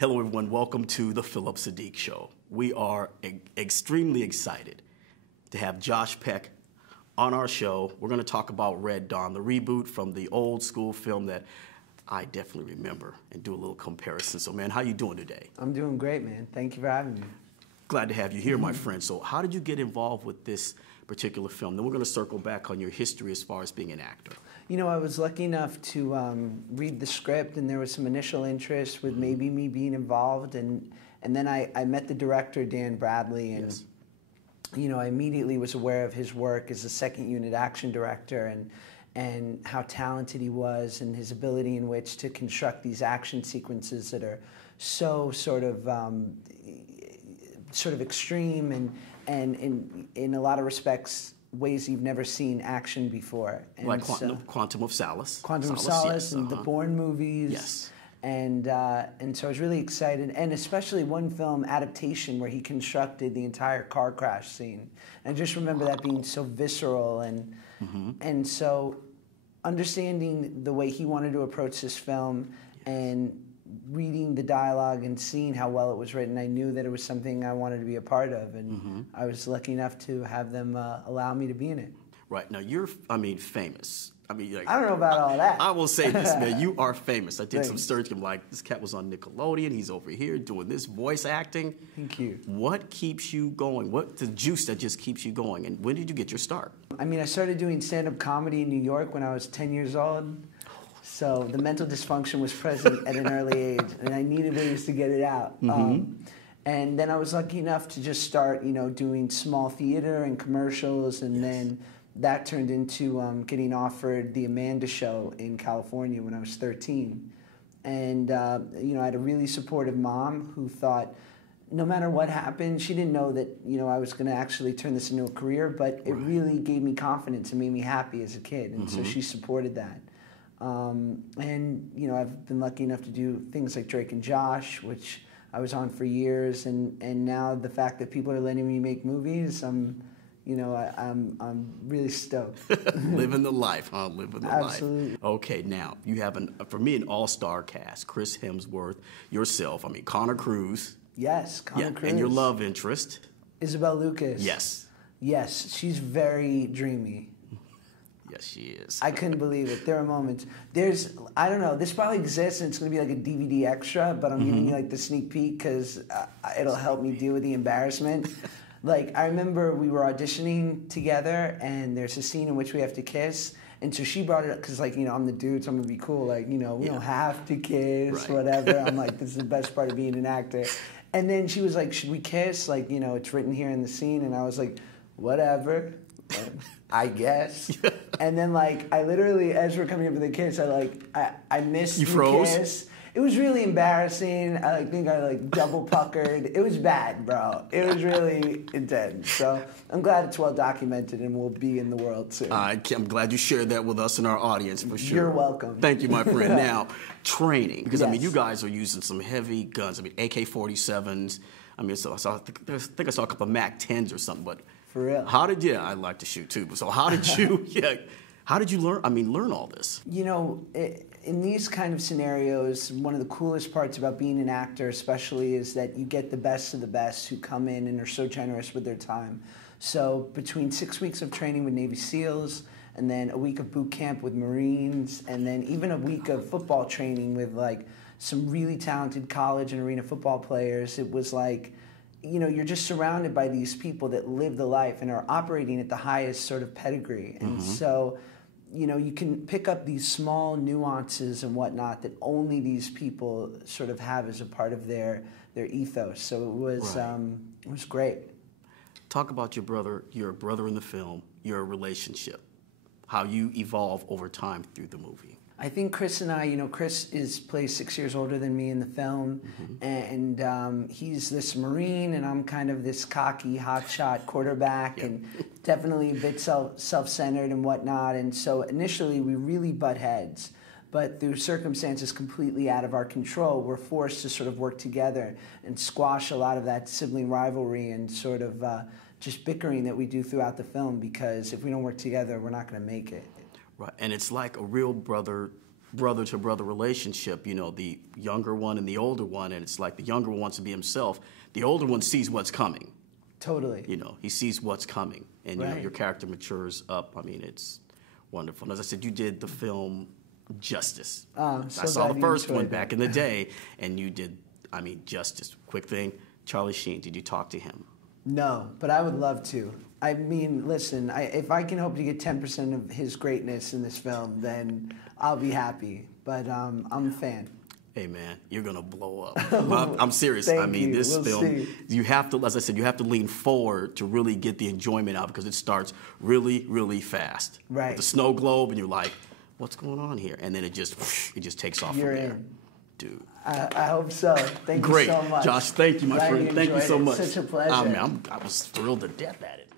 Hello, everyone. Welcome to the Phillip Siddiq Show. We are extremely excited to have Josh Peck on our show. We're going to talk about Red Dawn, the reboot from the old school film that I definitely remember, and do a little comparison. So, man, how you doing today? I'm doing great, man. Thank you for having me. Glad to have you here, my friend. So how did you get involved with this particular film? Then we're going to circle back on your history as far as being an actor. You know, I was lucky enough to read the script, and there was some initial interest with maybe me being involved, and then I met the director, Dan Bradley, and Yes. you know, I immediately was aware of his work as a second unit action director and how talented he was, and his ability in which to construct these action sequences that are so sort of extreme and in a lot of respects ways you've never seen action before. And Like Quantum of Solace. Quantum of Solace, yes, and the Bourne movies. Yes. And so I was really excited, and especially one film adaptation where he constructed the entire car crash scene. And I just remember that being so visceral, and so understanding the way he wanted to approach this film, and reading the dialogue and seeing how well it was written, I knew that it was something I wanted to be a part of, and I was lucky enough to have them allow me to be in it. Right. Now, you're, famous. I don't know about all that. I will say this, man. You are famous. I did some search. I'm like, this cat was on Nickelodeon. He's over here doing this voice acting. Thank you. What keeps you going? What's the juice that just keeps you going? And when did you get your start? I mean, I started doing stand-up comedy in New York when I was 10 years old. So the mental dysfunction was present at an early age, and I needed ways to get it out. And then I was lucky enough to just start, you know, doing small theater and commercials, and then that turned into getting offered the Amanda Show in California when I was 13. And, you know, I had a really supportive mom who thought no matter what happened, she didn't know that, you know, I was going to actually turn this into a career, but it really gave me confidence and made me happy as a kid. And so she supported that. And, you know, I've been lucky enough to do things like Drake&Josh, which I was on for years. And now the fact that people are letting me make movies, I'm really stoked. Living the life, huh? Living the life. Absolutely. Okay, now, you have, for me, an all-star cast. Chris Hemsworth, yourself, Connor Cruz. Yes, Connor Cruz. And your love interest. Isabel Lucas. Yes. Yes, she's very dreamy. Yes, she is. I couldn't believe it. There are moments. I don't know, this probably exists, and it's going to be like a DVD extra, but I'm giving you like the sneak peek because it'll help me deal with the embarrassment. Like, I remember we were auditioning together, and there's a scene in which we have to kiss, and so she brought it up, because, like, you know, I'm the dude, so I'm going to be cool. Like, you know, we don't have to kiss, whatever. I'm like, this is the best part of being an actor. And then she was like, should we kiss? Like, you know, it's written here in the scene. And I was like, whatever, I guess. And then, like, I literally, as we're coming up with the kiss, I missed the kiss. It was really embarrassing. I think I double puckered. It was bad, bro. It was really intense. So I'm glad it's well documented and will be in the world soon. I'm glad you shared that with us and our audience, for sure. You're welcome. Thank you, my friend. Now, training, because Yes. you guys are using some heavy guns. AK-47s. I think I saw a couple of MAC-10s or something. But for real, I like to shoot too. So how did you? How did you learn? Learn all this. You know, in these kind of scenarios, one of the coolest parts about being an actor especially is that you get the best of the best who come in and are so generous with their time. So between 6 weeks of training with Navy SEALs, and then a week of boot camp with Marines, and then even a week of football training with like some really talented college and arena football players, it was like, you know, you're just surrounded by these people that live the life and are operating at the highest sort of pedigree. And so, you know, you can pick up these small nuances and whatnot that only these people sort of have as a part of their ethos. So it was great. Talk about your brother in the film, your relationship, how you evolve over time through the movie. I think Chris and I, you know, Chris plays 6 years older than me in the film, and he's this Marine, and I'm kind of this cocky, hotshot quarterback, and definitely a bit self-centered and whatnot. And so initially we really butt heads, but through circumstances completely out of our control, we're forced to sort of work together and squash a lot of that sibling rivalry and sort of just bickering that we do throughout the film, because if we don't work together, we're not going to make it. Right, and it's like a real brother brother-to-brother relationship, you know, the younger one and the older one, and it's like the younger one wants to be himself. The older one sees what's coming. Totally. You know, he sees what's coming, and you know, Right. your character matures up. I mean, it's wonderful. And as I said, you did the film Justice. So I saw glad the you first one enjoyed back it. in the day, and you did, I mean, Justice. Quick thing, Charlie Sheen, did you talk to him? No, but I would love to. I mean, listen, if I can hope to get 10% of his greatness in this film, then I'll be happy. But I'm a fan. Hey man, you're gonna blow up. I'm serious. I Thank mean, you. this We'll film, see. you have to, as I said, you have to lean forward to really get the enjoyment out because it starts really, really fast. Right. With the snow globe, and you're like, what's going on here? And then it just takes off You're from there. in. Dude. I hope so. Thank Great. you so much. Josh, thank you, my Glad friend. you Thank you enjoyed so it. much. Such a pleasure. I was thrilled to death at it.